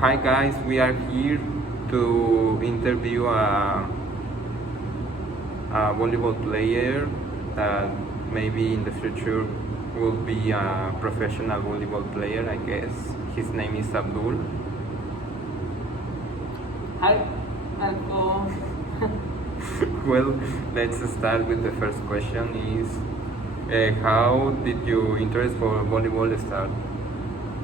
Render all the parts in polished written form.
Hi guys, we are here to interview a volleyball player that maybe in the future will be a professional volleyball player. I guess his name is Abdul. Hi, Alco. Well, let's start with the first question is how did your interest for volleyball start?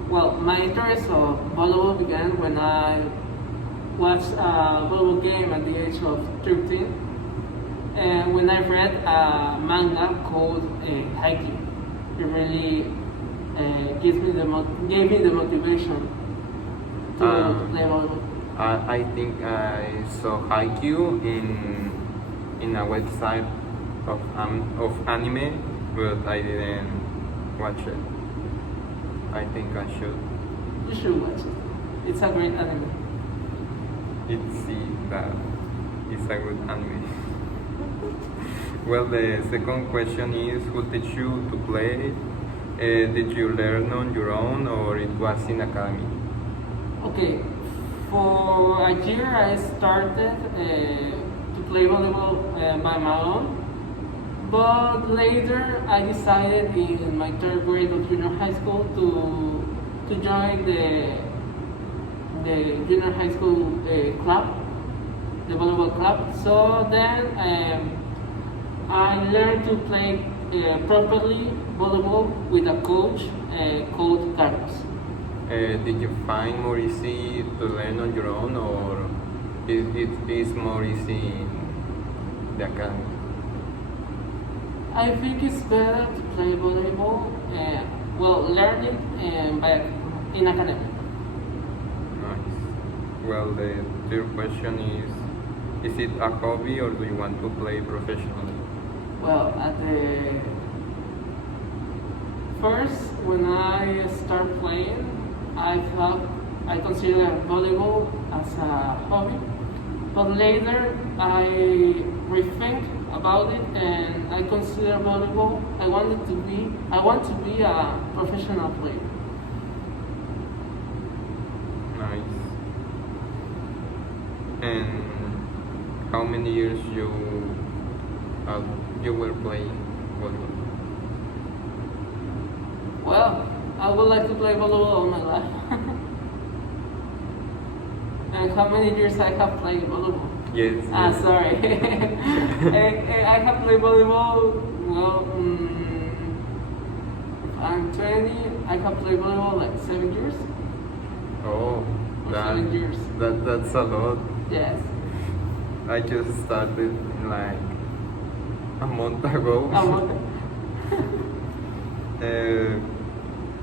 Well, my interest of volleyball began when I watched a volleyball game at the age of 13, and when I read a manga called Haikyuu. It really gave me the motivation to play volleyball. I think I saw Haikyuu in a website of anime, but I didn't watch it. I think I should. You should watch it. It's a great anime. It's a good anime. Well, the second question is who teach you to play? Did you learn on your own or it was in academy? Okay, for a year I started to play volleyball by my own, but later I decided in my third grade of junior high school to join the junior high school club, the volleyball club. So then I learned to play properly volleyball with a coach called Carlos. Did you find more easy to learn on your own or it is more easy in the academy? I think it's better to play volleyball, learning in academy. Nice. Well, the third question is it a hobby or do you want to play professionally? Well, at the first, when I start playing, I consider volleyball as a hobby, but later I rethink about it and I consider volleyball. I want to be a professional player. Nice. And how many years you were playing volleyball? Well, I would like to play volleyball all my life. And how many years I have played volleyball? Yes. Sorry. I have played volleyball, I'm 20, I have played volleyball like 7 years. Oh, 7 years. That's a lot. Yes. I just started like a month ago. A month.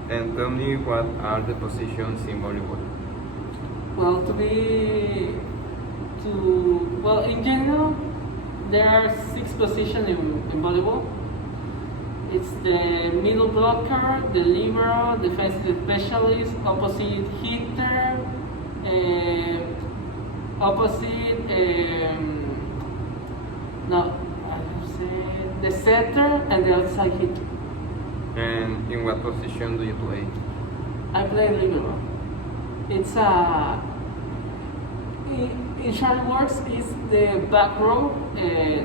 And tell me what are the positions in volleyball? Well, in general, there are 6 positions in volleyball. It's the middle blocker, the libero, defensive specialist, opposite hitter, the setter, and the outside hitter. And in what position do you play? I play libero. It's in short words, it's the back row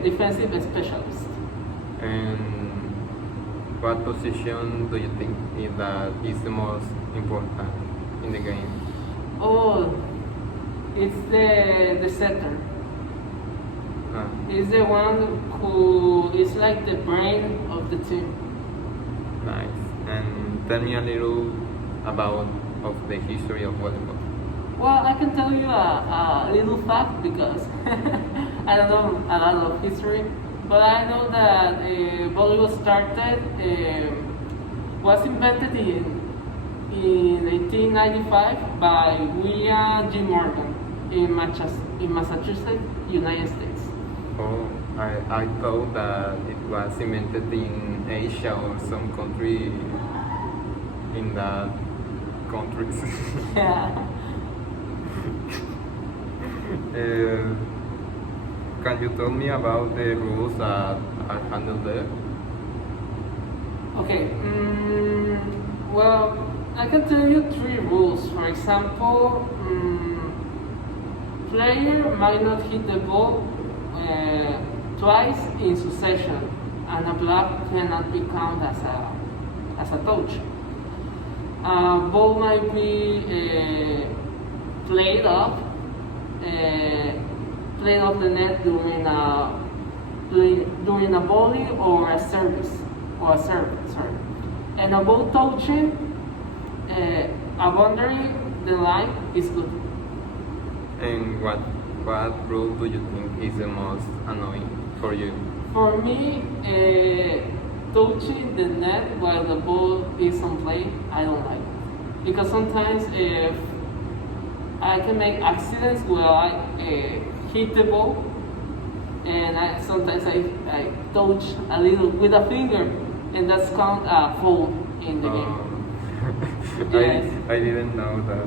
defensive specialist. And what position do you think is the most important in the game? Oh, it's the setter. It's the one who is like the brain of the team. Nice. And tell me a little about of the history of volleyball. Well, I can tell you a little fact because I don't know a lot of history, but I know that volleyball was invented in 1895 by William G. Morgan in Massachusetts, United States. Oh, I thought that it was invented in Asia or some country in that countries. Yeah. Can you tell me about the rules that are handled there? Okay. Well, I can tell you three rules. For example, player might not hit the ball twice in succession, and a block cannot be counted as a touch. Ball might be played off the net during a volley or a service or a serve. Sorry. And about touching, a boundary the line is good. And what rule do you think is the most annoying for you? For me, touching the net while the ball is on play, I don't like it. Because sometimes if I can make accidents where I hit the ball, and sometimes I touch a little with a finger, and that's count a foul in the game. Yes. I didn't know that.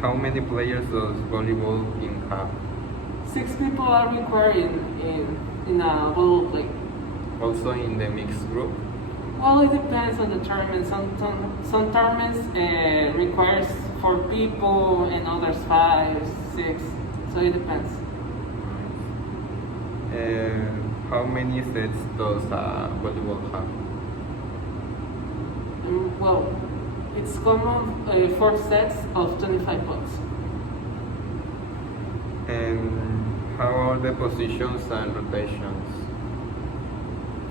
How many players does volleyball team have? 6 people are required in a volleyball play. Also in the mixed group? Well, it depends on the tournament. Some tournaments requires 4 people and others 5, 6. So it depends. How many sets does volleyball have? Well, it's common 4 sets of 25 points. And how are the positions and rotations?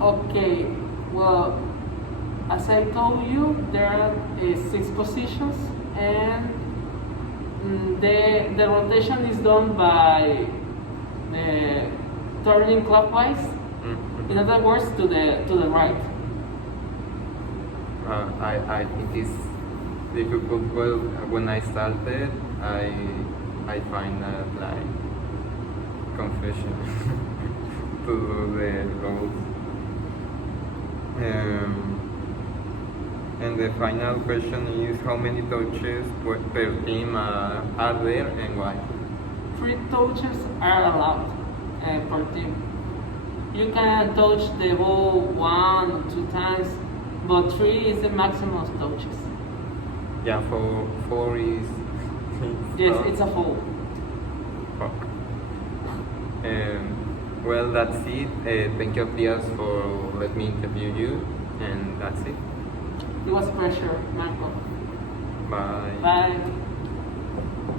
Okay, well, as I told you, there are 6 positions, and the rotation is done by turning clockwise. Mm-hmm. In other words, to the right. I think it's difficult. Well, when I started, I find that like confusion to do the roles. And the final question is how many touches per team are there and why? 3 touches are allowed per team. You can touch the ball 1 or 2 times, but 3 is the maximum of touches. Yeah, four is. Yes, it's a foul. Fuck. Well, that's it. Thank you, Diaz, for letting me interview you, and that's it. It was a pleasure, Marco. Bye. Bye.